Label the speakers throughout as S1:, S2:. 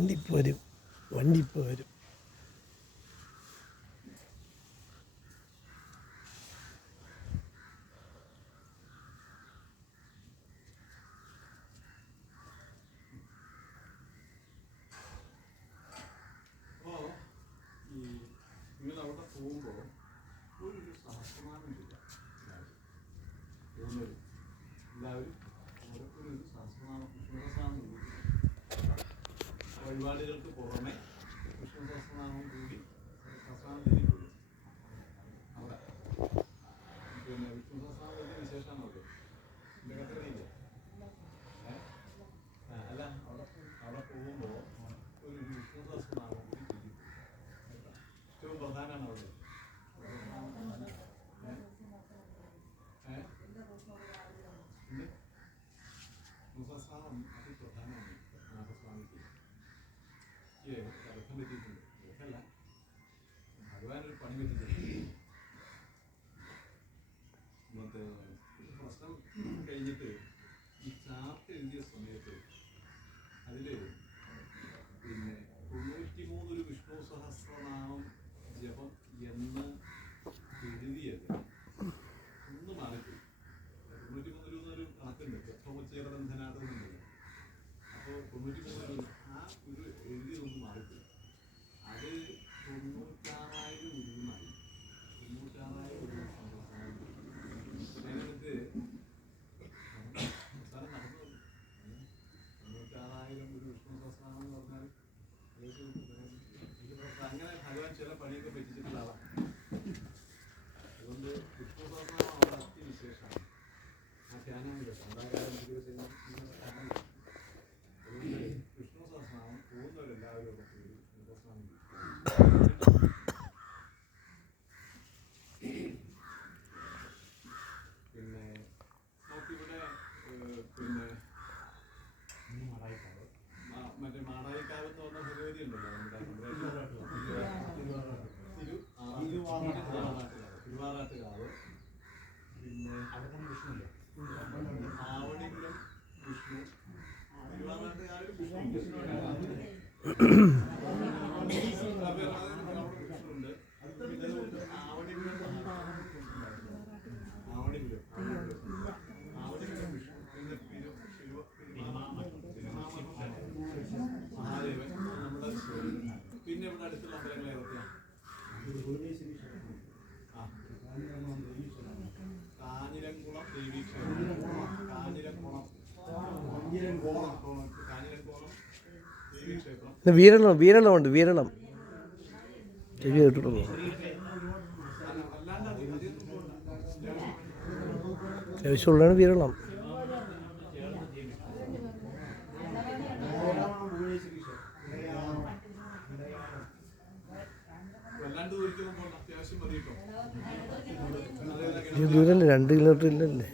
S1: വണ്ടി ഇപ്പോൾ വരും വണ്ടി ഇപ്പോൾ വരും
S2: അപ്പോൾ ഈ നിങ്ങൾ അവിടെ പോകുമ്പോൾ ഒരു സഹസ്രനാമം ഇല്ല പോകുന്നവർ എല്ലാവരും ഓരോരുത്തരും ഒരു സഹസ്രനാമം വിഷ്ണു സഹസ്രനാമം വഴിപാടുകൾക്ക് പുറമെ വിഷ്ണു സഹസ്രനാമം കൂടി സഹസ്രനാമം തിരികൊള്ളും അവിടെ. പിന്നെ വിഷ്ണു സഹസ്രനാമം വിശേഷമാണ് അല്ല അവിടെ അവിടെ പോകുമ്പോൾ ഒരു വിഷ്ണു സഹസ്രനാമം കൂടി ഏറ്റവും പ്രധാനമാണ് അവിടെ.
S1: mm വീരണം വീരണമുണ്ട് വീരണം ചെവി കേട്ടിട്ടുള്ളൂ. ആവശ്യമുള്ളതാണ് ഇത് ദൂരമല്ലേ രണ്ട് കിലോമീറ്റർ ഇല്ലല്ലേ?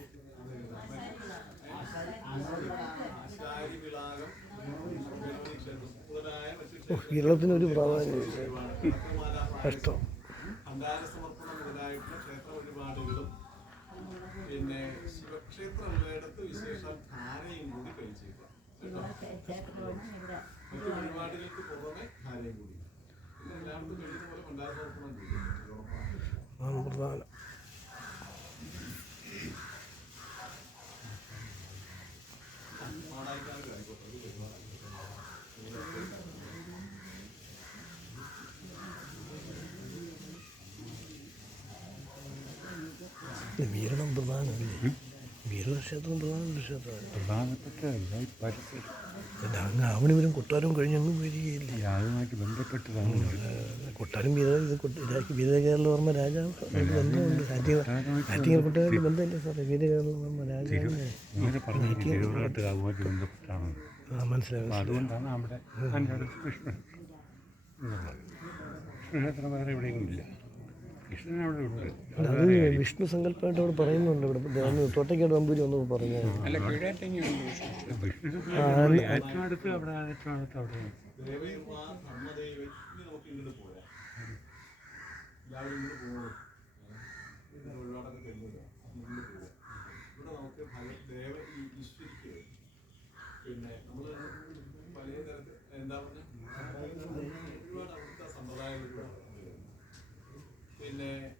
S1: വീരണത്തിന് ഒരു പ്രാധാന്യം
S2: ക്ഷേത്രമാല
S1: കഷ്ടം.
S2: പിന്നെ ശിവക്ഷേത്ര ഉള്ളയിടത്ത് വിശേഷം ധാരയും കൂടി കഴിച്ചേക്കാം. കേട്ടോ? മറ്റു വഴിപാടുകൾക്ക് പുറമെ ധാരയും കൂടി. എല്ലായിടത്തും പോലെ ചെയ്യും
S1: ആണ് പ്രധാനം
S2: മാടായിക്കാവ് ആയിക്കോട്ടെ അത് വഴിപാടാണ്.
S1: ഇത് വീരണം പ്രധാനമല്ലേ? വീരക്ഷേത്രം പ്രധാനപ്പെട്ട ക്ഷേത്രമാണ്
S3: പ്രധാനപ്പെട്ടതല്ല ഈ പരിസരം
S1: പിന്നെ അങ്ങ് ആവണിപുരം കൊട്ടാരം കഴിഞ്ഞങ്ങ് വരികയില്ല?
S3: അതുമായിട്ട് ബന്ധപ്പെട്ടതാണ്
S1: കൊട്ടാരം വീര ഇത് വീരകേരളവർമ്മ രാജാവ് ബന്ധമുണ്ട്. ആറ്റിങ്ങൽ കൊട്ടാരത്തിൽ കൊട്ടാരമായിട്ട് ബന്ധമില്ല സാറേ വീരകേരളവർമ്മ രാജാവിനെ ആ മനസ്സിലായി
S3: അതുകൊണ്ടാണ് അവിടെ കൃഷ്ണൻ. കൃഷ്ണക്ഷേത്രം വേറെ എവിടെയെങ്കിലും ഇല്ല. കൃഷ്ണൻ അവിടെ ഉണ്ട്
S1: അത് വിഷ്ണു സങ്കല്പമായിട്ട് അവിടെ പറയുന്നുണ്ട് ഇവിടെ. അന്ന് തോട്ടയ്ക്കാട് നമ്പൂരി ഒന്ന് പറഞ്ഞു.
S3: ഏറ്റവും അടുത്ത് അവിടെ ഏറ്റവും അടുത്ത് അവിടെ
S2: ദേവൈർവ ധർമ്മദേവൻ ഇനി Yeah.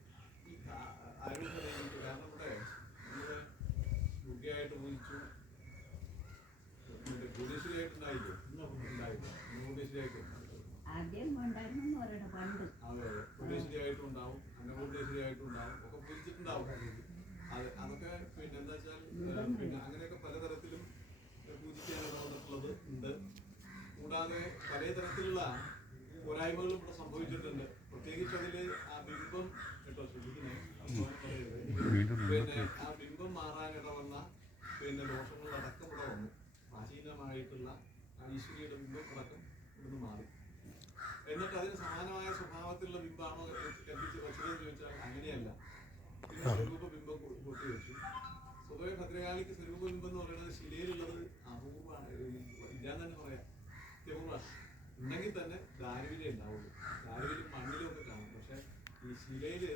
S2: made it.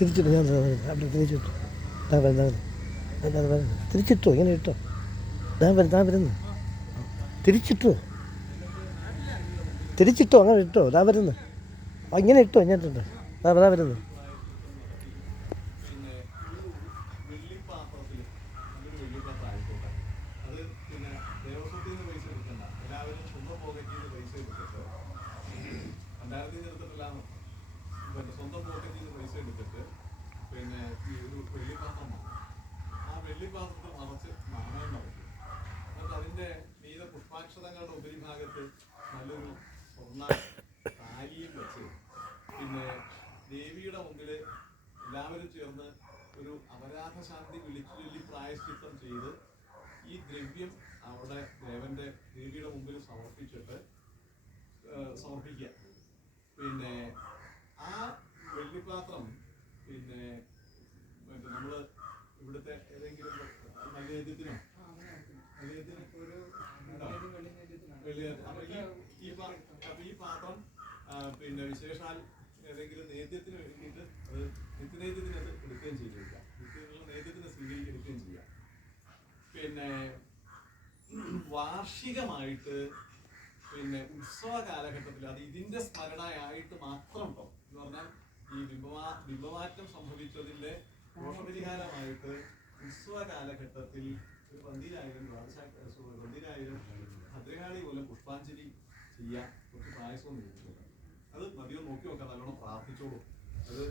S1: തിരിച്ചിട്ട് ഞാൻ അവിടെ തിരിച്ചിട്ടു. ഞാൻ വരുന്ന ഞാൻ വരുന്നു തിരിച്ചിട്ടു ഇങ്ങനെ ഇട്ടോ. ഞാൻ വരുന്ന ഞാൻ വരുന്നു. തിരിച്ചിട്ടു. തിരിച്ചിട്ടോ അങ്ങനെ ഇട്ടോ. ഞാൻ വരുന്നു. ഇങ്ങനെ ഇട്ടോ ഞാൻ ഇട്ടിട്ട് ഞാൻ വരുന്നു.
S2: അവന്റെ ദേവിയുടെ മുമ്പിൽ സമർപ്പിച്ചിട്ട് സമർപ്പിക്കുക. പിന്നെ ആ വെള്ളിപ്പാത്രം പിന്നെ മറ്റേ നമ്മൾ ഇവിടുത്തെ ഏതെങ്കിലും നൈവേദ്യത്തിനോ? അപ്പൊ ഒരു ഈ പാത്രം പിന്നെ വിശേഷാൽ ഏതെങ്കിലും നേദ്യത്തിന് വേണ്ടിയിട്ട് അത് നിത്യനേദ്യത്തിന് അത് എടുക്കുകയും ചെയ്യുക നിത്യത്തിനുള്ള നേദ്യത്തിന് സ്വീകരിക്കുകയും ചെയ്യുക പിന്നെ വാർഷികമായിട്ട് പിന്നെ ഉത്സവ കാലഘട്ടത്തിൽ അത് ഇതിന്റെ സ്മരണയായിട്ട് മാത്രം ഉണ്ടോ? എന്ന് പറഞ്ഞാൽ ഈ ബിംബമാ ബിംബമാറ്റം സംഭവിച്ചതിന്റെ ദോഷപരിഹാരമായിട്ട് ഉത്സവ കാലഘട്ടത്തിൽ ഒരു പന്തിരായിരം പന്തിരായിരം ഭദ്രകാളി പോലെ പുഷ്പാഞ്ജലി ചെയ്യാൻ കുറച്ച് പായസമൊന്നും അത് മതിയോ? നോക്കി നോക്കാം നല്ലോണം പ്രാർത്ഥിച്ചോളൂ. അത്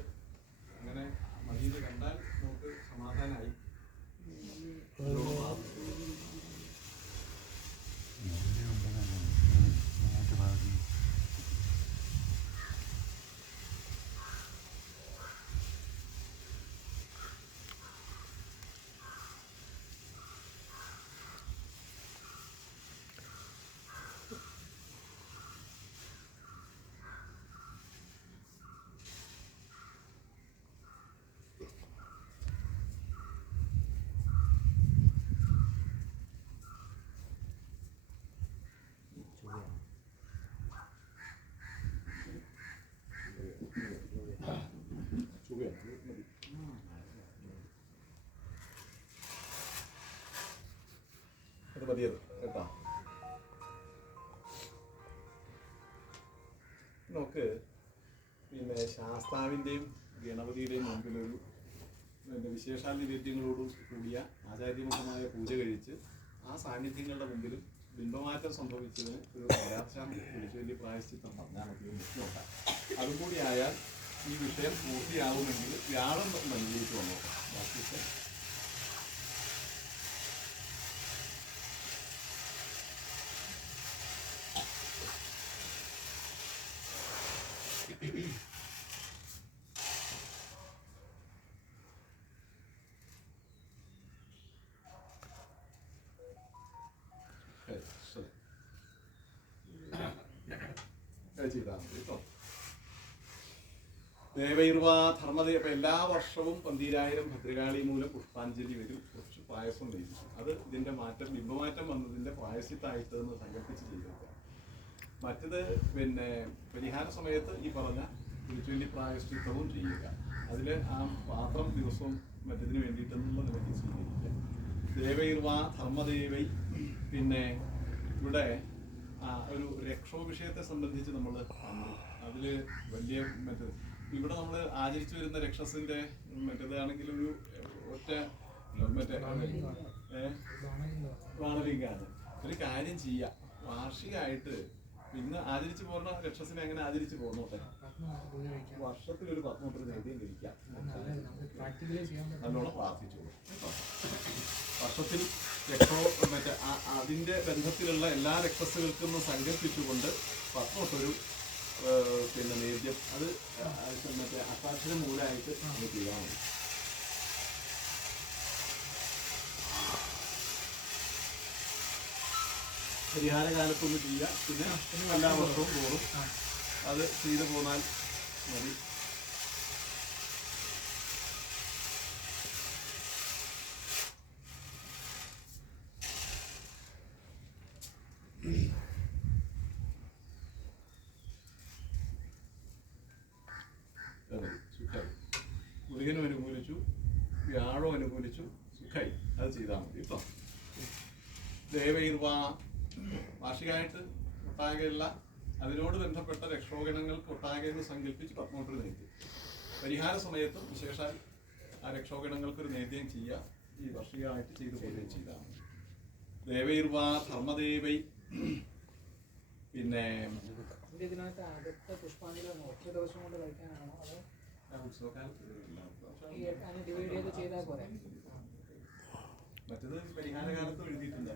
S2: ശാസ്താവിന്റെയും ഗണപതിയുടെയും മുമ്പിൽ ഒരു എന്റെ വിശേഷാൽ വിശേഷാതിഥ്യങ്ങളോടും കൂടിയ ആചാര്യമുഖമായ പൂജ കഴിച്ച് ആ സാന്നിധ്യങ്ങളുടെ മുമ്പിലും ബിംബമാറ്റം സംഭവിച്ചതിന് ഒരു പരാക്ഷാന്തി വലിയ പ്രായശ്ചിത്തം പറഞ്ഞാൽ മതി അതും കൂടി ആയാൽ ഈ വിഷയം പൂർത്തിയാവുമെങ്കിൽ വ്യാഴം നൽകിയിട്ട് വന്നു ബാക്കിയൊക്കെ Thank you. അത് ചെയ്താൽ മതി ധർമ്മദേ അപ്പൊ എല്ലാ വർഷവും പന്തീരായിരം ഭദ്രകാളി മൂലം പുഷ്പാഞ്ജലി വരും. കുറച്ച് പായസം വരും അത് ഇതിന്റെ മാറ്റം ബിംബമാറ്റം വന്നതിന്റെ പ്രായശ്ചിത്തായിട്ട് എന്ന് സങ്കല്പിച്ച് ചെയ്തേക്കുക മറ്റത് പിന്നെ പരിഹാര സമയത്ത് ഈ പറഞ്ഞ തിരുച്ചുവല്ലി പ്രായശ്ചിത്തവും ചെയ്യുക. അതിൽ ആ പാത്രം ദിവസവും മറ്റതിന് വേണ്ടിയിട്ടെന്നുള്ള നിലയ്ക്ക് സ്വീകരിക്കുക. ദേവൈർവ ധർമ്മദേവൈ പിന്നെ ഇവിടെ ഒരു രക്ഷോ വിഷയത്തെ സംബന്ധിച്ച് നമ്മൾ അതിൽ വലിയ മറ്റേ ഇവിടെ നമ്മൾ ആചരിച്ചു വരുന്ന രക്ഷസിന്റെ മറ്റേതാണെങ്കിൽ ഒരു ഒറ്റ മറ്റേ വാണലിംഗാണ് ഒരു കാര്യം ചെയ്യാം. വാർഷികമായിട്ട് ഇന്ന് ആചരിച്ചു പോകുന്ന രക്ഷസിനെ എങ്ങനെ ആചരിച്ചു പോകുന്നോട്ടെ വർഷത്തിൽ ഒരു പത്തൊമ്പത് നേടിയും കഴിക്കാം നല്ലോണം പ്രാർത്ഥിച്ചു. വർഷത്തിൽ രക്ഷോ മറ്റേ അതിന്റെ അതിന്റെ ബന്ധത്തിലുള്ള എല്ലാ രക്തസുകൾക്കും സങ്കല്പിച്ചുകൊണ്ട് പത്തൊട്ടൊരു പിന്നെ നേദ്യം. അത് മറ്റേ അത്താക്ഷര മൂലമായിട്ട് നമുക്ക് ചെയ്യാൻ പരിഹാരകാലത്തൊന്നും പരിഹാര കാലത്തൊന്ന് ചെയ്യുക പിന്നെ എല്ലാ വർഷവും തോറും അത് ചെയ്തു പോന്നാൽ മതി അതെ സുഖായി മുരുകനും അനുകൂലിച്ചു വ്യാഴം അനുകൂലിച്ചു സുഖായി അത് ചെയ്താൽ മതി കേട്ടോ ദേവൈർവ വാർഷികമായിട്ട് ഒട്ടാകെയുള്ള അതിനോട് ബന്ധപ്പെട്ട രക്ഷോഗണങ്ങൾ ഒട്ടാകെ എന്ന് സങ്കല്പിച്ച് പത്മോട്ടൊരു നേദ്യം പരിഹാര സമയത്തും വിശേഷാൽ ആ രക്ഷോഗണങ്ങൾക്കൊരു നേദ്യം ചെയ്യുക ഈ വർഷികമായിട്ട് ചെയ്തു പോവുകയും ചെയ്താൽ മതി ദേവൈർവ ധർമ്മദേവൈ. പിന്നെ മറ്റത് പരിഹാര കാലത്ത് എഴുതിയിട്ടുണ്ട്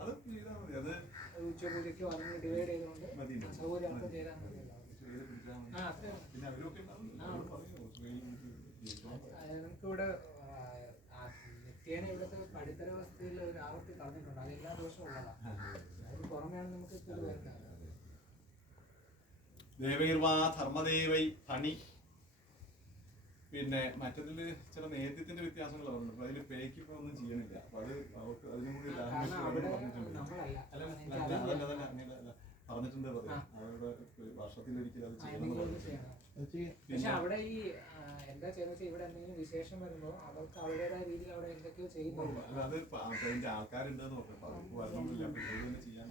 S4: അത്
S2: ചെയ്താൽ മതി അത്
S4: ഉച്ചപൂജയ്ക്കോ അല്ലെങ്കിൽ ഡിവൈഡ് ചെയ്തുകൊണ്ട്. സൗകര്യാർത്ഥം. ആ
S2: പിന്നെ അവരൊക്കെ
S4: നമുക്കിവിടെ നിത്യേന ഇവിടുത്തെ പടിത്തര വസ്തുവിൽ ഒരു ആവർത്തി കളഞ്ഞിട്ടുണ്ട് അത് എല്ലാ ദിവസവും ഉള്ളതാണ്. അതിന് പുറമെയാണ് നമുക്ക് ഇത് വരുന്നത്
S2: ദേവൈർവാ ധർമ്മദേവൈ ഫണി പിന്നെ മറ്റതിൽ ചില നേതൃത്വത്തിന്റെ വ്യത്യാസങ്ങൾ പറഞ്ഞിട്ടുണ്ട് അപ്പൊ അതിൽ പേക്ക് ഇപ്പൊ ഒന്നും ചെയ്യണില്ല. അപ്പൊ അത് അവർക്ക് അതിനും കൂടി പറഞ്ഞിട്ടുണ്ട്. പറഞ്ഞിട്ടുണ്ട് പറയാം അവരുടെ വർഷത്തിലൊരിക്കൽ അത് ചെയ്യണം
S4: അവിടെ ഈ എന്താ ചെയ്യുന്നത് ഇവിടെ എന്തെങ്കിലും വിശേഷം വരുമ്പോൾ അവർക്ക് അവരുടേതായ രീതിയിൽ അവിടെ എന്തൊക്കെയോ ചെയ്യുന്നുണ്ട്.
S2: അത് അതിന്റെ വരണമെന്നില്ല തന്നെ ചെയ്യാൻ.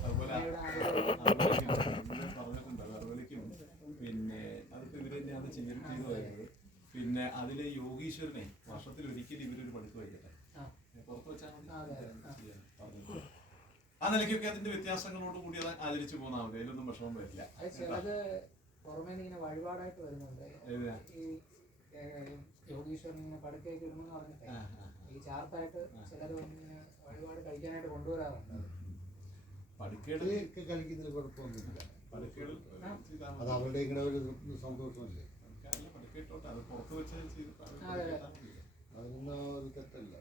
S2: അതുപോലെ
S4: ഇവിടെ ആളുകൾ
S2: അറുപതിക്കും ഇവർ പറഞ്ഞിട്ടുണ്ട്. അറുപതിക്കും പിന്നെ അതിപ്പോ ഇവർ തന്നെയാണ് പിന്നെ അതിൽ യോഗീശ്വരനെ വർഷത്തിൽ ഒരിക്കലും ഇവരൊരു പഠിപ്പ് വയ്ക്കട്ടെ.
S4: ആ.
S2: പുറത്ത് വെച്ചാൽ മതി.
S4: ആ,
S2: നിലയ്ക്കൊക്കെ അതിന്റെ വ്യത്യാസങ്ങളോട് കൂടി അത് ആചരിച്ചു പോന്നാൽ മതി. അതിലൊന്നും വിഷമം വരില്ല.
S4: അത് ചിലത് പുറമേ ഇങ്ങനെ വഴിപാടായിട്ട് വരുന്നുണ്ട്? ഈ യോഗീശ്വരൻ ഇങ്ങനെ പടുക്കയൊക്കെ ഇടുമെന്ന് പറഞ്ഞിട്ട് ഈ ചാർത്തായിട്ട് ചിലർ ഇങ്ങനെ വഴിപാട് കഴിക്കാനായിട്ട് കൊണ്ടുവരാറുണ്ട്.
S5: കുഴപ്പമൊന്നുമില്ല. അത്. അവരുടെ ഇങ്ങനെ ഒരു സന്തോഷമല്ലേ?
S2: അത് പുറത്ത് വെച്ച്
S5: തെറ്റല്ല.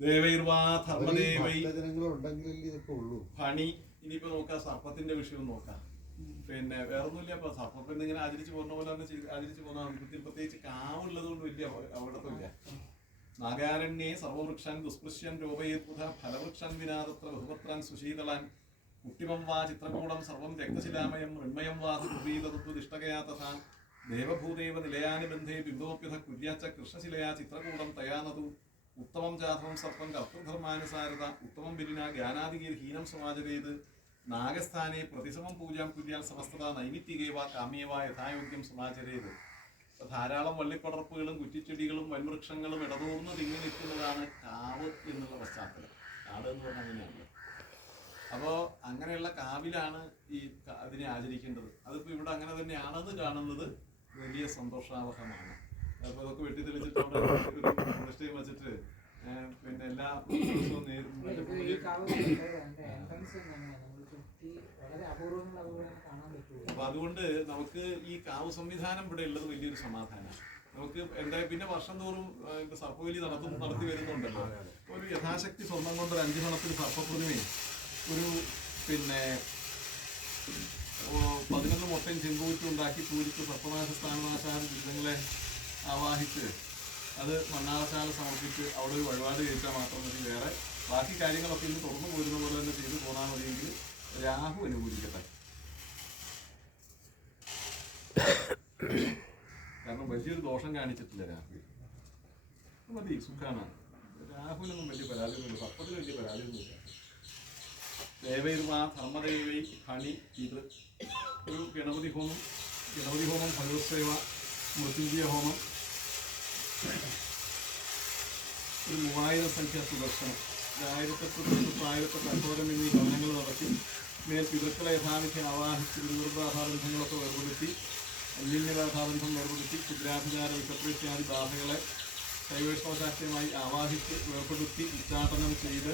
S2: ദേവൈർവാ ധർമ്മദേവൈ. ഫണി ഇനിയിപ്പോ നോക്കാം സർപ്പത്തിന്റെ വിഷയം നോക്കാം. പിന്നെ വേറൊന്നുമില്ല ഇപ്പൊ സർപ്പം ഇങ്ങനെ ആചരിച്ചു പോകുന്ന പോലെ തന്നെ ആചരിച്ചു പോകുന്ന ഇതിൽ പ്രത്യേകിച്ച് കാവുള്ളത് കൊണ്ട് വലിയ അവിടത്തില്ല. നാഗാരണ്യെ സർവവൃക്ഷാൻ ദുസ്പൃശ്യൻ രൂപയേത്പുത ഫലവൃക്ഷൻ വിനാദത്ര ബഹുപത്രാൻ സുശീതളാൻ. കുട്ടിമം വാ ചിത്രകൂടം സർവം രക്തശിലാമയം മൃണ്മയം വാ ദുർവീതത്വദിഷ്ടകയാ തഥാ. ദേവഭൂദേവ നിലയാനുബന്ധേ ബിംബോപ്യഥ കുര്യാച്ച കൃഷ്ണശിലയാ ചിത്രകൂടം തയാനതു. ഉത്തമം ജാതവം സർപ്പം കർത്തൃധർമാനുസാരത. ഉത്തമം ബിരിന ജ്ഞാനാദികീർ ഹീനം സമാചരേത് നാഗസ്ഥാനെ പ്രതിസമം പൂജാം കുര്യാൽ സമസ്തത നൈമിത്തികേവ കാമ്യവ യഥായോഗ്യം സമാചരേത് ധാരാളം വള്ളിപ്പടർപ്പുകളും കുറ്റിച്ചെടികളും വൻവൃക്ഷങ്ങളും ഇടതൂർന്ന് തിങ്ങി നിൽക്കുന്നതാണ് കാവ് എന്നുള്ള പശ്ചാത്തലം. കാട് എന്ന് പറഞ്ഞാൽ അങ്ങനെയാണ് അപ്പോൾ അങ്ങനെയുള്ള കാവിലാണ് ഈ അതിനെ ആചരിക്കേണ്ടത്. അതിപ്പോൾ ഇവിടെ അങ്ങനെ തന്നെയാണെന്ന് കാണുന്നത് വലിയ സന്തോഷാവഹമാണ്. അപ്പോൾ അതൊക്കെ വെട്ടി തെളിച്ചിട്ട് അവിടെ ഒരു പ്രതിഷ്ഠയും വെച്ചിട്ട് പിന്നെ എല്ലാ ദിവസവും അപ്പൊ അതുകൊണ്ട് നമുക്ക് ഈ കാവ് സംവിധാനം ഇവിടെ ഉള്ളത് വലിയൊരു സമാധാനമാണ് നമുക്ക് എന്തായാലും പിന്നെ വർഷം തോറും ഇപ്പൊ സർപ്പവലി നടത്തും നടത്തി വരുന്നുണ്ടല്ലോ. ഒരു യഥാശക്തി സ്വന്തം കൊണ്ട് ഒരു അഞ്ച് മണത്തിൽ സർപ്പപ്രതിമയും ഒരു പിന്നെ പതിനൊന്ന് മൊത്തം ചെമ്പൂറ്റും ഉണ്ടാക്കി പൂരിച്ച് സർപ്പനാശ സ്ഥാനനാശാല ബിരുദങ്ങളെ ആവാഹിച്ച് അത് മണ്ണാളശാല സമർപ്പിച്ച് അവിടെ ഒരു വഴിപാട് കഴിച്ചാൽ മാത്രം മതി വേറെ. ബാക്കി കാര്യങ്ങളൊക്കെ ഇന്ന് തുറന്നു പോരുന്ന പോലെ തന്നെ ചെയ്തു പോന്നാൽ മതിയെങ്കിൽ രാഹു അനുകൂലിക്കട്ടെ. കാരണം വലിയൊരു ദോഷം കാണിച്ചിട്ടില്ല രാഹു മതി സുഖാണ്. രാഹുവിനൊന്നും വലിയ പരാതിയൊന്നുമില്ല. സപ്പത്തിന് വലിയ പരാതിയൊന്നുമില്ല. ദേവൈർമാ ധർമ്മദേവൈ ഹണി ഇത് ഒരു ഗണപതി ഹോമം ഗണപതി ഹോമം ഭഗവത് സേവ മൃത്യുഞ്ജയ ഹോമം ഒരു മൂവായിരം സംഖ്യ സുദർശനം. ആയിരത്തെട്ട് തൊട്ട് ആയിരത്തെട്ട് അഘോരം എന്നീ ഭവനങ്ങൾ നടത്തി മേൽ പിതൃക്കളെ യഥാവിധി ആവാഹിച്ച് ദുർവൃദ്ധാബന്ധങ്ങളൊക്കെ വേർപെടുത്തി അന്യന്യബാധാബന്ധം വേർപെടുത്തി ക്ഷുദ്രാധികാര വിഷപ്രത്യാദി ബാധകളെ ശൈവൈഷ്ണവശാസ്ത്രീയമായി ആവാഹിച്ച് വേർപ്പെടുത്തി ഉച്ചാടനം ചെയ്ത്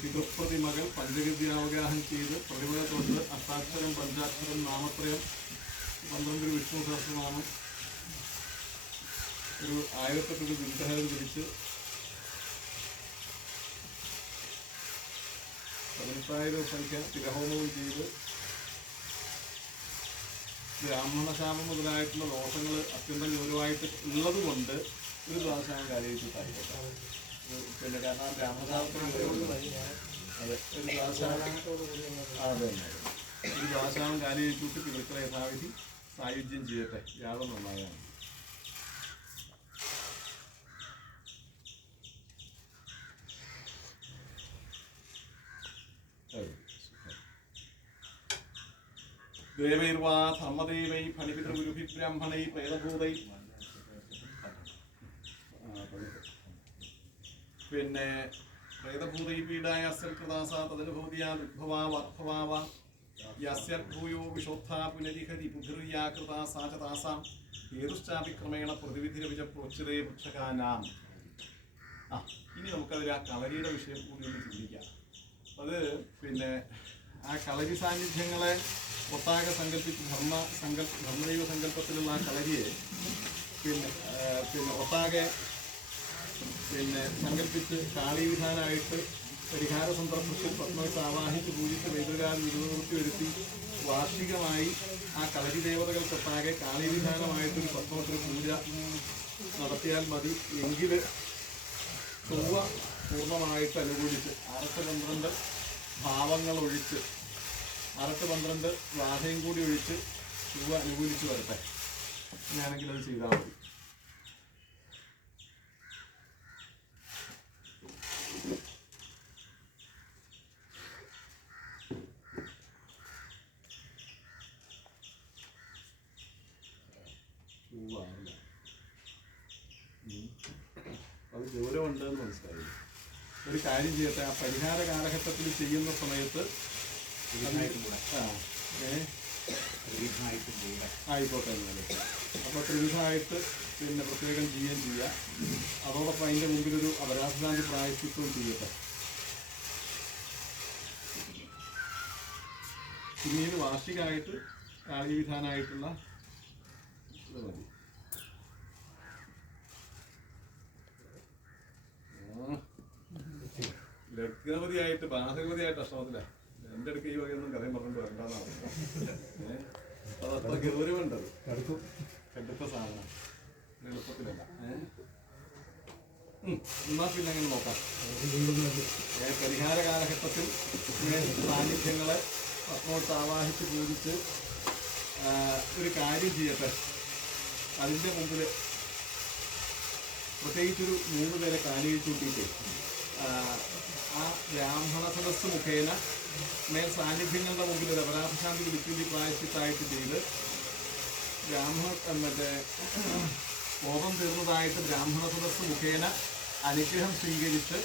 S2: പിതൃപ്രതിമകൾ പഞ്ചഗദ്യാവഗാഹം ചെയ്ത് പ്രതിമകൾ തൊട്ട് അഷ്ടാക്ഷരം പഞ്ചാക്ഷരം നാമത്രയം പന്ത്രണ്ട് വിഷ്ണു സഹസ്രനാമം ഒരു ആയിരത്തെട്ടൊരു ദുരിതഹരം തിരിച്ച് പതിനെട്ടായിരം സംഖ്യ തിരഹോമവും ചെയ്ത് ബ്രാഹ്മണശാപം മുതലായിട്ടുള്ള ദോഷങ്ങൾ അത്യന്തം ഗൗരവമായിട്ട് ഉള്ളത് കൊണ്ട് ഒരു പ്രാവശ്യം കാര്യമായിട്ടായിക്കോട്ടെ പിന്നെ കാരണം ബ്രാഹ്മണശാപത്തിന് അതെ ഒരു പ്രാവശ്യം അതെ. ഒരു പ്രാവശ്യം പിതൃക്കളെ യഥാവിധി സായുജ്യം ചെയ്യട്ടെ. യാതൊന്നും നന്നായാണ്. ദേവൈർവാ ധർമ്മദേവൈ ഫണിപിതൃഗുരുഭി ബ്രാഹ്മണൈ പ്രേതഭൂതൈ പിന്നെ പ്രേതഭൂതൈ പീഡായ വിഭവാവദ്ഭവാവ യസ്യർഭൂയോ വിശോദ്ധാ പുനരിഹരി ബുദ്ധിർയാ കൃതാ സാ ച താസാം ഏതുശ്ചാപി ക്രമേണ പ്രതിവിധിരവിജ പ്രോച്ചിതേ വൃക്ഷകാനാം ആ ഇനി നമുക്കതിൽ ആ കളരിയുടെ വിഷയം കൂടി ഒന്ന് ചിന്തിക്കാം. അത് പിന്നെ ആ കളരി സാന്നിധ്യങ്ങളെ ഒട്ടാകെ സങ്കല്പിച്ച് ധർമ്മ സങ്കല്പ ധർമ്മദൈവ സങ്കല്പത്തിലുള്ള ആ കളരിയെ പിന്നെ പിന്നെ ഒട്ടാകെ പിന്നെ സങ്കല്പിച്ച് കാളിവിധാനായിട്ട് പരിഹാര സന്ദർഭത്തിൽ പത്മത്തെ ആവാഹിച്ച് പൂജിച്ച് വൈദ്യുകാൽ വിരുദ്ധവൃത്തി വരുത്തി വാർഷികമായി ആ കളരി ദേവതകൾക്കൊട്ടാകെ കാളീവിധാനമായിട്ടൊരു പത്മോത്തര പൂജ നടത്തിയാൽ മതി. എങ്കിൽ ചൊവ്വ പൂർണമായിട്ട് അനുകൂലിച്ച് അറട്ട് പന്ത്രണ്ട് ഭാവങ്ങൾ ഒഴിച്ച് അറട്ട് പന്ത്രണ്ട് വാഹയും കൂടി ഒഴിച്ച് ചൊവ്വ അനുകൂലിച്ച് വരട്ടെ. അങ്ങനെയാണെങ്കിൽ അത് ചെയ്താൽ മതി. ഗൗരവമുണ്ടെന്ന് മനസ്സിലായി. ഒരു കാര്യം ചെയ്യട്ടെ ആ പരിഹാര കാലഘട്ടത്തിൽ ചെയ്യുന്ന സമയത്ത് ആ, ഏ? ആയിക്കോട്ടെ അപ്പൊ അപ്പോൾ ത്രിവിധമായിട്ട് പിന്നെ പ്രത്യേകം ചെയ്യുകയും ചെയ്യുക അതോടൊപ്പം അതിന്റെ മുമ്പിലൊരു അപരാധശാന്തി പ്രായശിത്വം ചെയ്യട്ടെ. പിന്നീട് വാർഷികമായിട്ട് കായികവിധാനായിട്ടുള്ള ഇത് മതി ആ. ലഗ്നപതിയായിട്ട് ബാധകപതിയായിട്ട് അഷ്ടമത്തില. എന്റെ അടുക്ക് ഈ വകയൊന്നും കഥയും പറഞ്ഞുകൊണ്ട് വരണ്ടെന്നാണ് ഏഹ് അത്ര ഗൗരവമുണ്ടത്. കടുപ്പ. സാധനം. എളുപ്പത്തിലല്ല. ഏഹ് ഉം. എന്നാ പിന്നെ അങ്ങനെ നോക്കാം. പരിഹാര കാലഘട്ടത്തിൽ സാന്നിധ്യങ്ങളെ പത്മോട്ട് ആവാഹിച്ച് പൂജിച്ച് ഒരു കാര്യം ചെയ്യട്ടെ. അതിന്റെ മുമ്പിൽ പ്രത്യേകിച്ചൊരു മൂന്ന് പേരെ കാലിയിൽ ചൂണ്ടിയിട്ട് ആ, ബ്രാഹ്മണ സദസ് മുഖേന മേൽ സാന്നിധ്യങ്ങളുടെ മുമ്പിൽ ഒരു അപരാധശാന്തി വിളിക്കുന്ന പ്രായശ്ചിത്തായിട്ട് ചെയ്ത് ബ്രാഹ്മണ മറ്റേ കോപം തീർന്നതായിട്ട് ബ്രാഹ്മണ സദസ് മുഖേന അനുഗ്രഹം സ്വീകരിച്ച്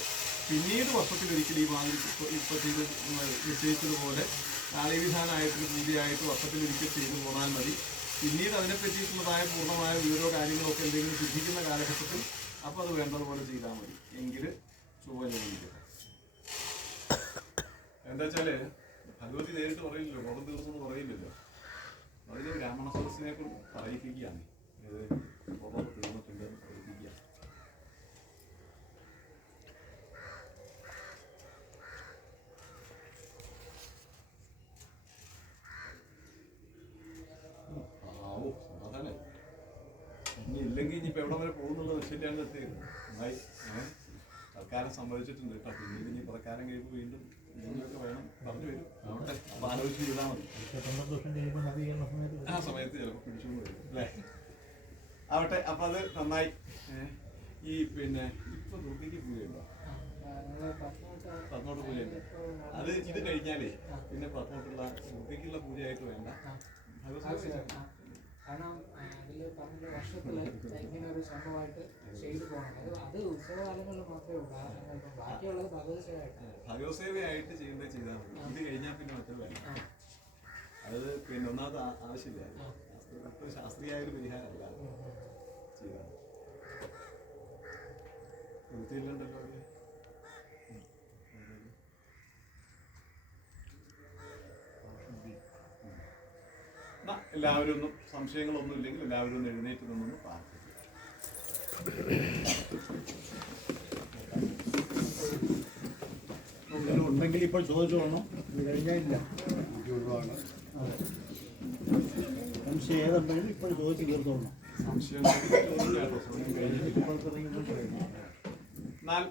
S2: പിന്നീട് വർഷത്തിലൊരിക്കൽ ഈ മാതിരി ഇപ്പോൾ ചെയ്ത് നിശ്ചയിച്ചതുപോലെ കാളിവിധാനമായിട്ടൊരു പൂജയായിട്ട് വർഷത്തിലൊരിക്കൽ ചെയ്തു പോന്നാൽ മതി. പിന്നീട് അതിനെ പറ്റിയിട്ടുള്ളതായ പൂർണമായ വിവരോ കാര്യങ്ങളൊക്കെ എന്തെങ്കിലും സിദ്ധിക്കുന്ന കാലഘട്ടത്തിൽ അപ്പോൾ അത് വേണ്ടതുപോലെ ചെയ്താൽ മതി. എങ്കിൽ ചൊവ്വ എന്താ വെച്ചാൽ ഭഗവതി നേരിട്ട് പറയില്ലല്ലോ കോടം ദിവസം പറയില്ലല്ലോ. അതിന് ബ്രാഹ്മണ സദസ്സിനെ കുറിച്ച് പറയിപ്പിക്കുകയാണ്. ഇത് കോടം തീർന്നിട്ടുണ്ട് എവിടെ വരെ പോകുന്നുള്ള ലക്ഷ്യത്തിലാണ് എത്തിയത്? നന്നായി സർക്കാരം സമ്മതിച്ചിട്ടുണ്ട് കേട്ടോ. പിന്നീട് ഇനി പ്രകാരം കഴിയുമ്പോൾ വീണ്ടും എന്തെങ്കിലുമൊക്കെ വേണം പറഞ്ഞു വരും. അപ്പൊ ആലോചിച്ച് ചെയ്താൽ മതി. ആ സമയത്ത് ചിലപ്പോൾ പിടിച്ചു വരും. അല്ലേ? ആവട്ടെ അപ്പൊ അത് നന്നായി. ഈ പിന്നെ ഇപ്പൊ ദുർഗയ്ക്ക് പൂജയുണ്ടോ?
S4: പത്മോട്ട്
S2: പൂജയുണ്ട്. അത് ഇത് കഴിഞ്ഞാലേ പിന്നെ പത്മോട്ടുള്ള ദുർഗയ്ക്കുള്ള പൂജയായിട്ട് വേണ്ട. ഭഗവത്.
S4: കാരണം ആ, അതിൽ പറഞ്ഞ വർഷത്തിൽ ഇങ്ങനെ ഒരു സംഭവമായിട്ട് ചെയ്തു പോകണം. അത് ഉത്സവകാലങ്ങളിൽ മാത്രമേ ഉള്ളൂ. ബാക്കിയുള്ളത്
S2: ചെയ്യുന്നത് ചെയ്താൽ മതി. ഇത് കഴിഞ്ഞാൽ പിന്നെ മറ്റൊരു അത് പിന്നെ ഒന്നാമത് ആവശ്യമില്ല. ശാസ്ത്രീയമായ ഒരു പരിഹാരമല്ല. ചെയ്താൽ വൃത്തിയില്ലണ്ടല്ലോ. എല്ലാവരും ഒന്നും സംശയങ്ങളൊന്നും ഇല്ലെങ്കിൽ എല്ലാവരും ഒന്ന് എഴുന്നേറ്റ് നിന്നൊന്ന് പ്രാർത്ഥിക്കുക.
S5: എന്തെങ്കിലും ഉണ്ടെങ്കിൽ ഇപ്പോൾ ചോദിച്ചോളണം എനിക്ക് ഒഴിവാണ് സംശയം ഏതുണ്ടെങ്കിലും ഇപ്പോൾ ചോദിച്ച് തീർത്തോളണം.
S2: സംശയം എന്നാൽ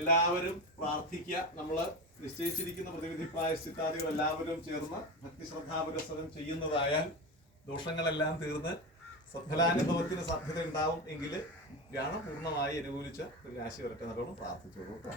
S2: എല്ലാവരും പ്രാർത്ഥിക്കുക. നമ്മൾ നിശ്ചയിച്ചിരിക്കുന്ന പ്രതിവിധി പ്രായശ്ചിത്താദികൾ എല്ലാവരും ചേർന്ന് ഭക്തി പുരസ്സരം ചെയ്യുന്നതായാൽ ദോഷങ്ങളെല്ലാം തീർന്ന് സഫലാനുഭവത്തിന് സാധ്യത ഉണ്ടാവും എങ്കിൽ ഗ്രാണം പൂർണമായി അനുകൂലിച്ച ഒരു രാശി വരട്ടെ നല്ലോണം പ്രാർത്ഥിച്ചോളൂ കേട്ടോ.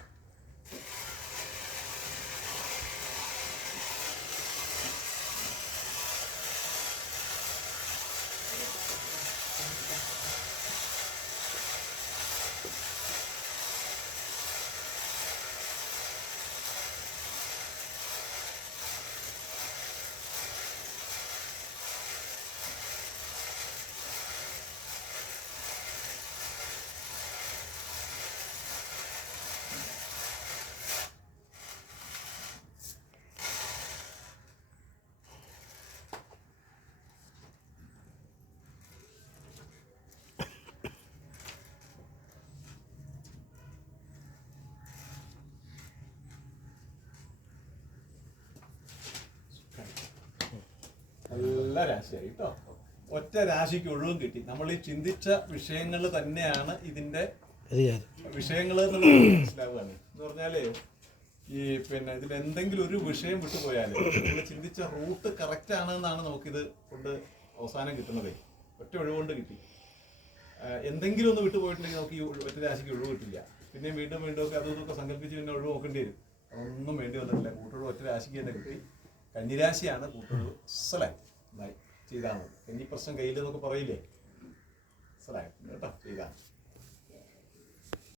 S2: നല്ല രാശിയായി കേട്ടോ. ഒറ്റ രാശിക്ക് ഒഴിവും കിട്ടി. നമ്മൾ ഈ ചിന്തിച്ച വിഷയങ്ങൾ തന്നെയാണ് ഇതിന്റെ വിഷയങ്ങൾ മനസ്സിലാവുകയാണ്. എന്ന് പറഞ്ഞാലേ ഈ പിന്നെ ഇതിൽ എന്തെങ്കിലും ഒരു വിഷയം വിട്ടുപോയാൽ നമ്മൾ ചിന്തിച്ച റൂട്ട് കറക്റ്റ് ആണ് എന്നാണ് നമുക്കിത് കൊണ്ട് അവസാനം കിട്ടുന്നത്. ഒറ്റ ഒഴിവുകൊണ്ട് കിട്ടി. എന്തെങ്കിലും ഒന്ന് വിട്ടുപോയിട്ടുണ്ടെങ്കിൽ നമുക്ക് ഈ ഒറ്റ രാശിക്ക് ഒഴിവ് കിട്ടില്ല. പിന്നെ വീണ്ടും വീണ്ടും ഒക്കെ അതും ഇതൊക്കെ സങ്കല്പിച്ച് പിന്നെ ഒഴിവ് നോക്കേണ്ടി വരും. അതൊന്നും വേണ്ടി വന്നിട്ടില്ല. കൂട്ടൊഴിവ് ഒറ്റ രാശിക്ക് തന്നെ കിട്ടി. കന്നിരാശിയാണ് കൂട്ടൊഴിവ്. അസലായി ചെയ്താൽ മതി. ഇനി പ്രശ്നം കയ്യിൽ എന്നൊക്കെ പറയില്ലേ? മനസ്സിലായി? കേട്ടോ? ചെയ്താൽ മതി.